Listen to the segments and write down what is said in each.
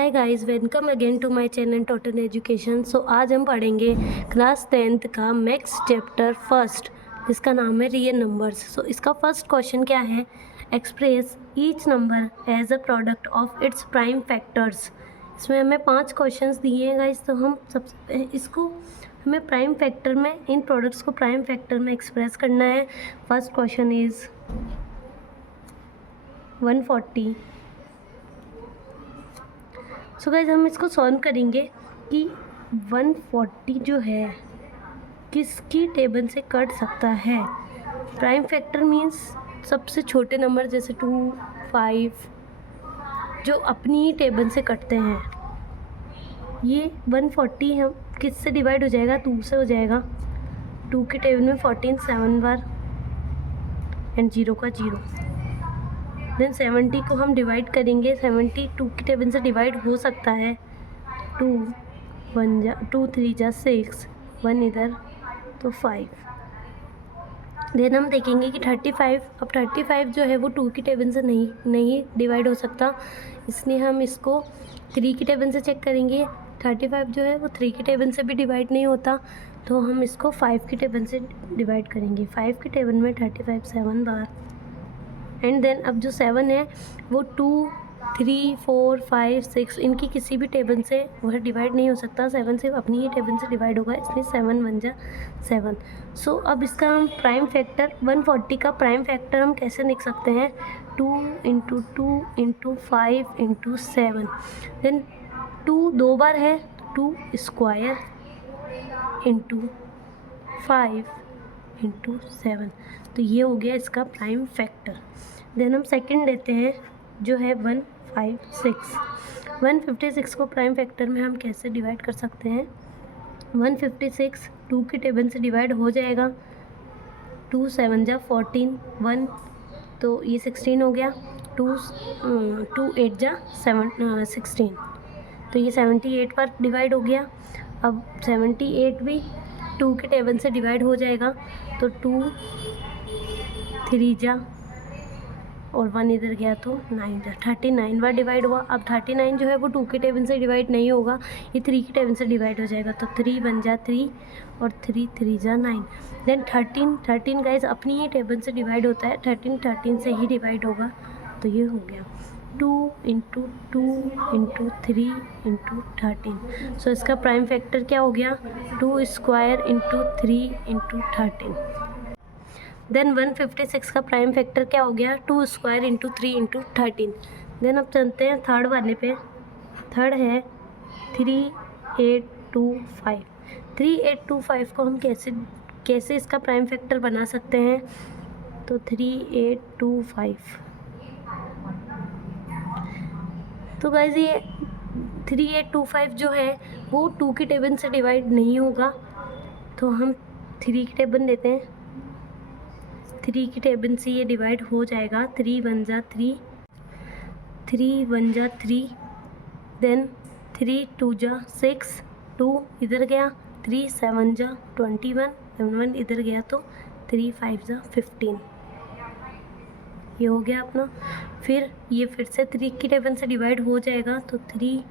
Hi guys, welcome again to my channel total education. So आज हम पढ़ेंगे class 10th का मैथ्स चैप्टर फर्स्ट, जिसका नाम है रियल नंबर्स। सो इसका फर्स्ट क्वेश्चन क्या है? Express each number as a product of its prime factors. इसमें हमें 5 क्वेश्चंस दिए हैं गाइस। तो हम सबसे इसको हमें प्राइम फैक्टर में, इन प्रोडक्ट्स को प्राइम फैक्टर में एक्सप्रेस करना है। First question is 140। So guys हम इसको सॉल्व करेंगे कि 140 जो है किसकी टेबल से कट सकता है। प्राइम फैक्टर मीन्स सबसे छोटे नंबर जैसे 2, 5 जो अपनी ही टेबल से कटते हैं। ये 140 हम किससे डिवाइड हो जाएगा? 2 से हो जाएगा। 2 की टेबल में 14 7 बार एंड 0 का 0। देन 70 को हम डिवाइड करेंगे। 70 2 की टेबल से डिवाइड हो सकता है। 2 3 जा 6, 1 इधर तो 5। देन हम देखेंगे कि 35। अब 35 जो है वो 2 की टेबल से नहीं डिवाइड हो सकता, इसलिए हम इसको 3 की टेबल से चेक करेंगे। 35 जो है वो 3 की टेबल से भी डिवाइड नहीं होता, तो हम इसको 5 की टेबल से डिवाइड करेंगे। 5 की टेबल में 35 7 बार एंड देन अब जो 7 है वो 2 3 4 5 6 इनकी किसी भी टेबल से वह डिवाइड नहीं हो सकता। 7 सिर्फ अपनी ही टेबल से डिवाइड होगा, इसलिए 7 1 जा 7। सो अब इसका हम प्राइम फैक्टर 140 का प्राइम फैक्टर हम कैसे लिख सकते हैं? 2 × 2 × 5 × 7। देन 2 2 बार है, 2 स्क्वायर × 5 × 7। तो ये हो गया इसका प्राइम फैक्टर। देन हम सेकंड लेते हैं जो है 156। 156 को प्राइम फैक्टर में हम कैसे डिवाइड कर सकते हैं? 156 2 की टेबल से डिवाइड हो जाएगा। 2 7 जा 14, 1 तो ये 16 हो गया। 2 8 जा 16, तो ये 78 पर डिवाइड हो गया। अब 78 भी 2 की टेबल से डिवाइड हो जाएगा, तो 2 3 जा और 1 इधर गया तो 9 जा 39 बार डिवाइड हुआ। अब 39 जो है वो 2 की टेबल से डिवाइड नहीं होगा, ये 3 की टेबल से डिवाइड हो जाएगा, तो 3 1 जा 3 और 3 3 जा 9। देन 13 गाइज अपनी ही टेबल से डिवाइड होता है, 13 से ही डिवाइड होगा, तो ये हो गया 2 × 2 × 3 × 13। सो इसका प्राइम फैक्टर क्या हो गया? 2 स्क्वायर × 3 × 13। देन 156 का प्राइम फैक्टर क्या हो गया? 2 स्क्वायर × 3 × 13। देन अब चलते हैं थर्ड वाले पे। थर्ड है 3825। 3825 को हम कैसे इसका प्राइम फैक्टर बना सकते हैं? तो 3825, तो गाइज ये 3825 जो है वो 2 की टेबल से डिवाइड नहीं होगा, तो हम 3 की टेबल लेते हैं। 3 की टेबल से ये डिवाइड हो जाएगा। 3 1 जा 3, 3 1 जा 3, देन 3 2 जा 6, 2 इधर गया, 3 7 जा 21, 1 इधर गया तो 3 5 जा 15। ये हो गया अपना। फिर ये फिर से 3 की टेबल से डिवाइड हो जाएगा, तो 3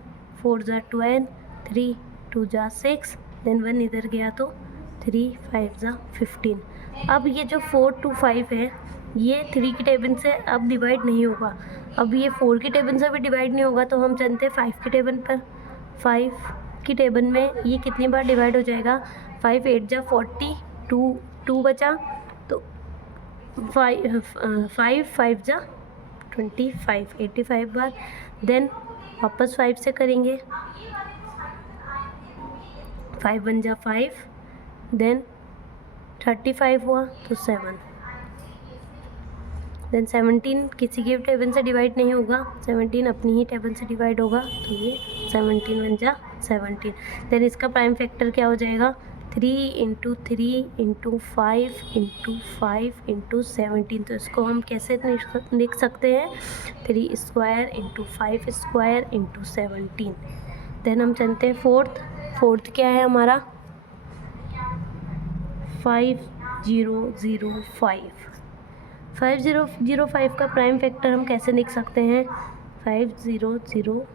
4 जा 12, 3 2 जा 6, देन 1 इधर गया तो 3 5 जा 15। अब ये जो 4 2 5 है ये 3 की टेबल से अब डिवाइड नहीं होगा। अब ये 4 की टेबल से भी डिवाइड नहीं होगा, तो हम चलते हैं 5 की टेबल पर। 5 की टेबल में ये कितनी बार डिवाइड हो जाएगा? 5 8 जा 40, 2 बचा तो 5 5 जा 25, 85 बार। देन वापस 5 से करेंगे। 5 1 जा 5, देन 35 हुआ तो 7। देन 17 किसी की टेबल से डिवाइड नहीं होगा, 17 अपनी ही टेबल से डिवाइड होगा, तो ये 17 1 जा 17। देन इसका प्राइम फैक्टर क्या हो जाएगा? 3 × 3 × 5 × 5 × 17। तो इसको हम कैसे लिख सकते हैं? 3 स्क्वायर × 5 स्क्वायर × 17। देन हम चलते हैं फोर्थ क्या है हमारा? 5005। 5005 का प्राइम फैक्टर हम कैसे लिख सकते हैं? 5005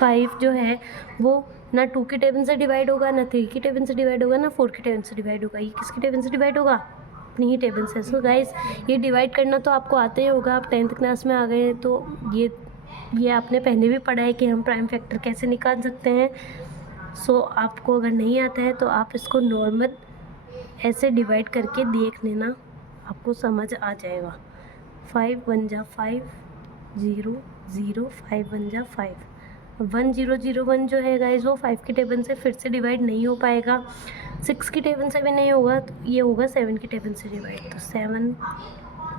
5 जो है वो ना 2 की टेबल से डिवाइड होगा, ना 3 की टेबल से डिवाइड होगा, ना 4 की टेबल से डिवाइड होगा। ये किसकी टेबल से डिवाइड होगा? अपनी ही टेबल से। सो गाइस ये डिवाइड करना तो आपको आता ही होगा, आप 10th क्लास में आ गए हैं तो ये आपने पहले भी पढ़ा है कि हम प्राइम फैक्टर कैसे निकाल सकते हैं। सो आपको अगर नहीं आता है तो आप इसको नॉर्मल ऐसे डिवाइड करके देख लेना, आपको समझ आ जाएगा। 5 1 जा 5, 0 0, 5 1 जा 5। 1 0 0 1 जो है गाइस वो 5 की टेबल से फिर से डिवाइड नहीं हो पाएगा, 6 की टेबल से भी नहीं होगा, तो ये होगा 7 की टेबल से डिवाइड। तो 7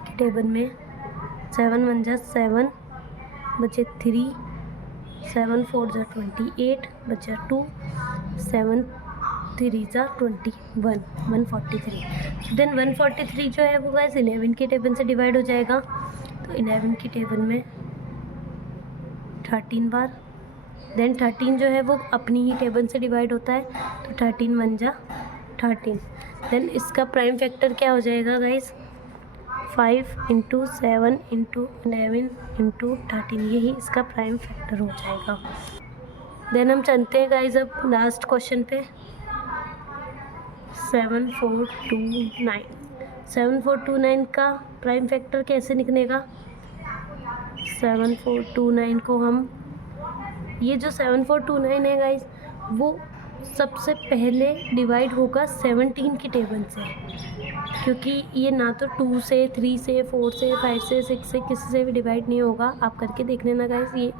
की टेबल में 7 1 जा 7 बचे 3, 7 4 जा 28 बचा 2, 7 3 जा 21, 143। देन 143 जो है वो गाइस 11 की टेबल से डिवाइड हो जाएगा। तो 11 की टेबल में 13 बार। देन 13 जो है वो अपनी ही टेबल से डिवाइड होता है, तो 13 1 जा 13। देन इसका प्राइम फैक्टर क्या हो जाएगा गाइस? 5 × 7 × 11 × 13, यही इसका प्राइम फैक्टर हो जाएगा। देन हम चलते हैं गाइस अब लास्ट क्वेश्चन पे। 7429। 7429 का प्राइम फैक्टर कैसे निकलेगा? 7429 को हम, ये जो 7429 है गाइस वो सबसे पहले डिवाइड होगा 17 की टेबल से, क्योंकि ये ना तो 2 से 3 से 4 से 5 से 6 से किसी से भी डिवाइड नहीं होगा। आप करके देख लेना गाइस, ये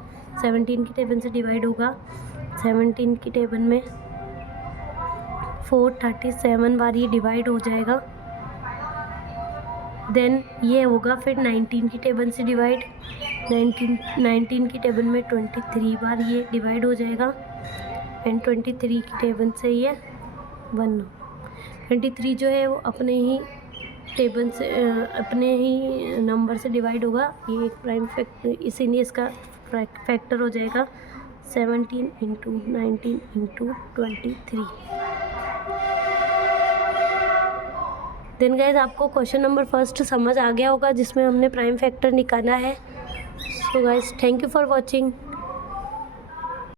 17 की टेबल से डिवाइड होगा। 17 की टेबल में 437 बार ये डिवाइड हो जाएगा। देन ये होगा फिर 19 की टेबल से डिवाइड। 19 की टेबल में 23 बार ये डिवाइड हो जाएगा। एंड 23 की टेबल से ये 1, 23 जो है वो अपने ही टेबल से अपने ही नंबर से डिवाइड होगा। ये एक प्राइम फैक्टर, इसीलिए इसका फैक्टर हो जाएगा 17 × 19 × 23। देन गाइज आपको क्वेश्चन नंबर फर्स्ट समझ आ गया होगा जिसमें हमने प्राइम फैक्टर निकाला है। So guys thank you for watching.